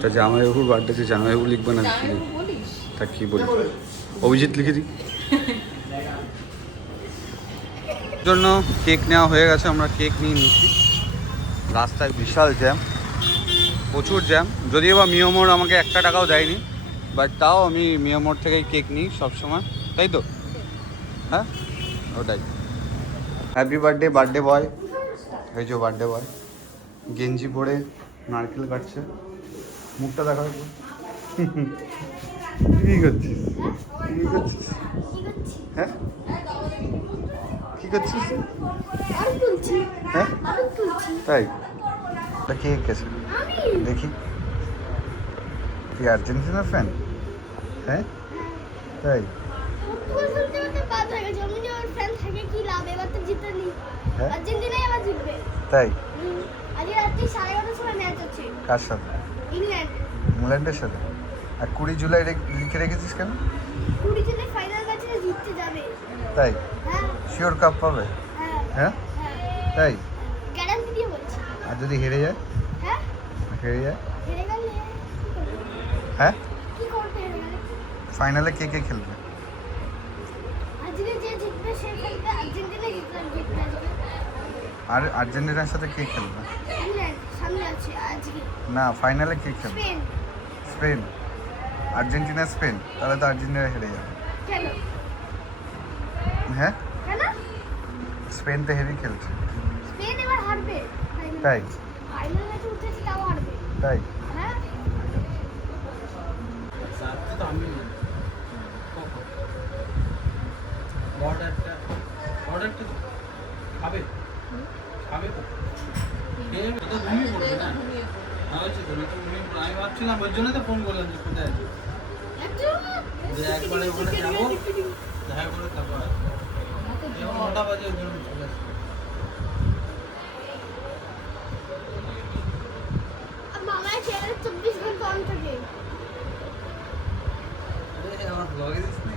তা জামাইবাবুর বার্থডেতে জামাইবাবু লিখবে না কি? তা কি বলি, অভিজিৎ লিখে দিই। জন্য কেক নেওয়া হয়ে গেছে, আমরা কেক নিয়ে নিচ্ছি। রাস্তায় বিশাল জ্যাম, প্রচুর জ্যাম। যদিও বা মিয়ামোর আমাকে 1 টাকাও দেয়নি, বাট তাও আমি মিয়ামোর থেকেই কেক নিই সবসময়, তাই তো? হ্যাঁ, ওটাই। Happy birthday birthday boy. এই যে বার্থডে বয় গেঞ্জি পরে নারকেল কাটছে। মুখটা দেখা কি করছিস? কি করছিস? হ্যাঁ, কি করছিস? হ্যাঁ, তাই? কে এঁকেছে দেখি? তুই আর্জেন্টিনার ফ্যান? হ্যাঁ, তাই? তাই? কার সাথে? ইংল্যান্ডের সাথে। আর 20 জুলাই লিখে রেখেছিস কেন? 20 জুলাই ফাইনাল ম্যাচে জিততে যাবে। তাই? শিওর কাপ পাবে? হ্যাঁ, তাই? গ্যারান্টি দিয়ে বলছি। আর যদি হেরে যায়? হ্যাঁ, হেরে গেলে হ্যাঁ, কি করতে হবে? ফাইনালে কে কে খেলবে? আজকে যে জিতবে সে খেলবে, আর্জেন্টিনা জিতবে। আর আর্জেন্টিনার সাথে কে খেলবে? ইংল্যান্ড সামনে আছে আজকে। না, ফাইনালে কে খেলবে? স্পেন। স্পেন? Argentina Spain? তাহলে তো আর্জেন্টিনা হেরে যাবে। কেন? হ্যাঁ, কেন? স্পেন তো হেভি খেলছে। স্পেন এবার হারবে। তাই? ফাইনাল ম্যাচে উঠেছে তাও হারবে। তাই? হ্যাঁ, তো আমি অর্ডারটা খাবে তো তো ঘুমিয়ে পড়বে না? হচ্ছে তো ঘুমিয়ে পড়বে। আমি ভাবছিলাম ওই জন্য তো ফোন করলাম যে কোথায় আছে, যে একবারে ওখানে যাবো দেখা করে তারপর আসবো। এখন 9টা বাজে, ওই জন্য চলে আসবো। মামার চ্যানেল 24 ঘন্টা অন থাকে। আমার ব্লগে দিস না,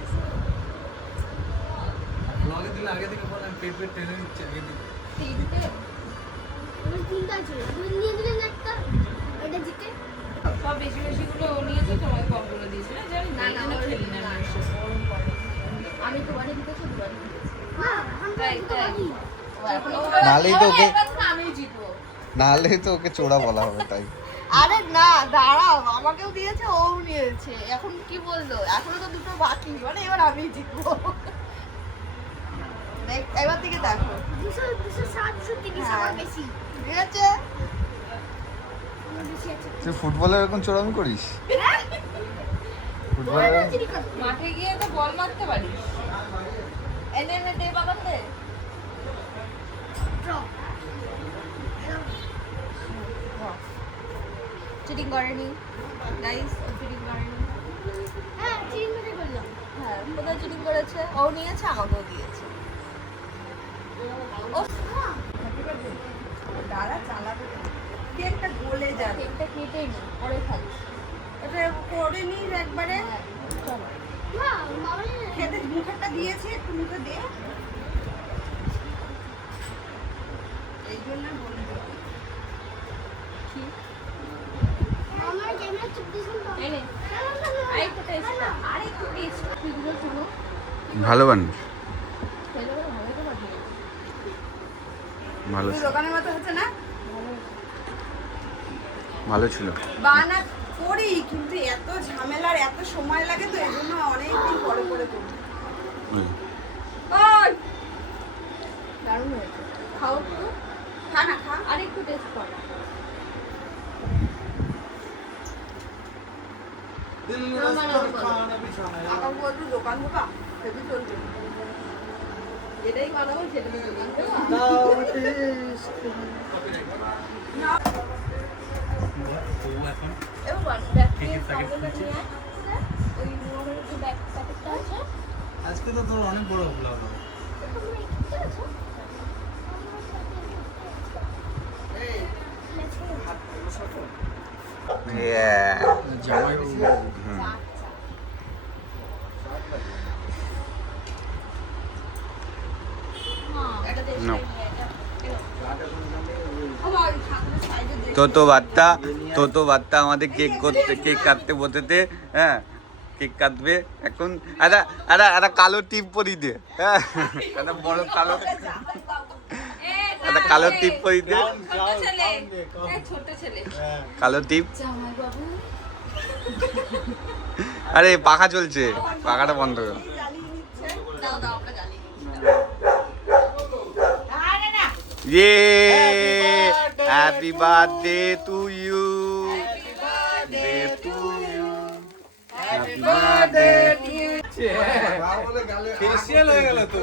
ব্লগে দিলে আগে থেকে বল, আমি পেট টেনে নিচ্ছি আগে থেকে। তিনটা আছে, তুমি নিয়ে দিলেন একটা, এটা জিতে। সব বেশি বেশিগুলো ও নিয়েছে, তোমাকে কমগুলো দিয়েছে না? জানি না, না খেলি না, আমি তোমারে দিতেছি, দুবারে নাহলেই তো ওকে, আমি জিতবো। নাহলেই তো ওকে চোরা বলা হবে, তাই? আরে না, দাঁড়াও, আমাকেও দিয়েছে, ও নিয়েছে। এখন কি বললো? এখনো তো দুটো বাকি, মানে এবার আমি জিতবো। এবার থেকে দেখো, 260 আমার বেশি। ঠিক আছে? আমার বেশি আছে। তুই ফুটবলে এরকম চোরামি করিস? ফুটবলে মাঠে গিয়ে তো বল মারতে পারিস। এনে এনে দে বাবা, দে। চিটিং করেনি, গাইস, চিটিং করেনি। হ্যাঁ, চিটিং করে করলাম। হ্যাঁ, কোথায় চিটিং করেছে? ও নিয়েছে, আমাকেও দিয়েছে। ও দাঁড়া, চালাবে। কেকটা গলে যাবে। কেকটা কেটে নি, পরে খাচ্ছি। এটা করে নিস একবারে। চলো। মা, মামা খেতে মুখেরটা দিয়েছি, একটু মুখে দে। এই জন্য বলবো মামার ক্যামেরা 24 ঘন্টা on। এনে আরেকটু টেস্ট, আরেকটু টেস্ট তুইগুলো শুনো। ভালো বানিস, তাহলে ভালো তো পাঠিয়ে ভালো তুই দোকানের মতো হচ্ছে না? ভালো ছিল। বানা করি, কিন্তু এত ঝামেলার এত সময় লাগে, তো এই জন্য অনেকদিন পরে পরে করি। ওই, ওই দারুণ হয়েছে। খাও একটু, খা না, খা। আরেকটু টেস্ট কর। দিল রাস্তা খানা বিছানায়। আবার বলতো দোকান বোকা, হেবি চলছে। এটাই বানাবো, সেটা দোকান দেবো। দাও টেস্ট। ও এখন এবার ব্যাকটেরিয়া সাইকেলটা নিয়ে আয়। ওই মোড়ের যে ব্যাক প্যাকেটটা আছে, আজকে তো তোর অনেক বড় ব্লগ হবে। এটা দে, No. এটা। ও ভাই, ঠাকুরের সাইডে দে। তো বার্তা আমাদের কেক কাটতে বসেতে, হ্যাঁ কেক কাটবে এখন। একটা কালো টিপ পরি দে, হ্যাঁ একটা বড় কালো টিপ পরি দে, ছোট ছেলে কালো টিপ। জামাই বাবু আরে পাখা চলছে, পাখাটা বন্ধ কর। দাও দাও আমরা জ্বালিয়ে ये happy birthday to you, birthday to you, happy birthday. Facial হয়ে গেল তো।